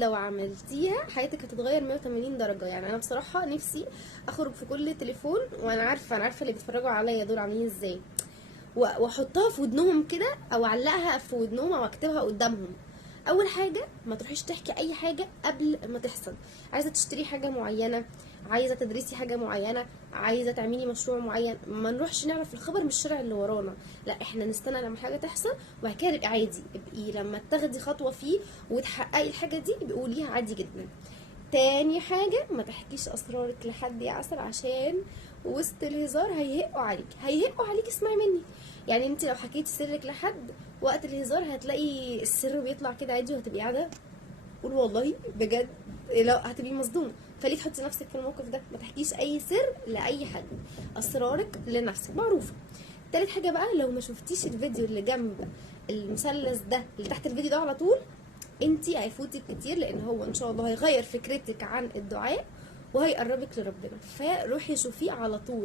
لو عملتيها حياتك هتتغير 180 درجة. يعني انا بصراحة نفسي اخرج في كل تليفون، وانا عارفة اللي بيتفرجوا عليا دول عاملين ازاي، واحطها في ودنهم كده، او اعلقها في ودنهم، او اكتبها قدامهم. اول حاجه ما تروحيش تحكي اي حاجه قبل ما تحصل. عايزه تشتري حاجه معينه، عايزه تدرسي حاجه معينه، عايزه تعملي مشروع معين، ما نروحش نعرف الخبر من الشارع اللي ورانا. لا، احنا نستنى لما حاجه تحصل، وبعد كده نبقى عادي. ابقي لما تاخدي خطوه فيه وتحققي الحاجه دي بقوليها عادي جدا. تاني حاجة، ما تحكيش اسرارك لحد يا عسل، عشان وسط الهزار هيهقوا عليك. اسمعي مني، يعني انت لو حكيتي سرك لحد وقت الهزار هتلاقي السر بيطلع كده عادي، وهتبقي قاعدة قول والله بجد، لا هتبقي مصدومة. فليه تحطي نفسك في الموقف ده؟ ما تحكيش اي سر لاي حد، اسرارك لنفسك معروفة. تالت حاجة بقى، لو ما شفتيش الفيديو اللي جنب المثلث ده اللي تحت الفيديو ده على طول، انتي هيفوتك كتير، لان هو ان شاء الله هيغير فكرتك عن الدعاء وهيقربك لربنا. فروحي شوفيه على طول.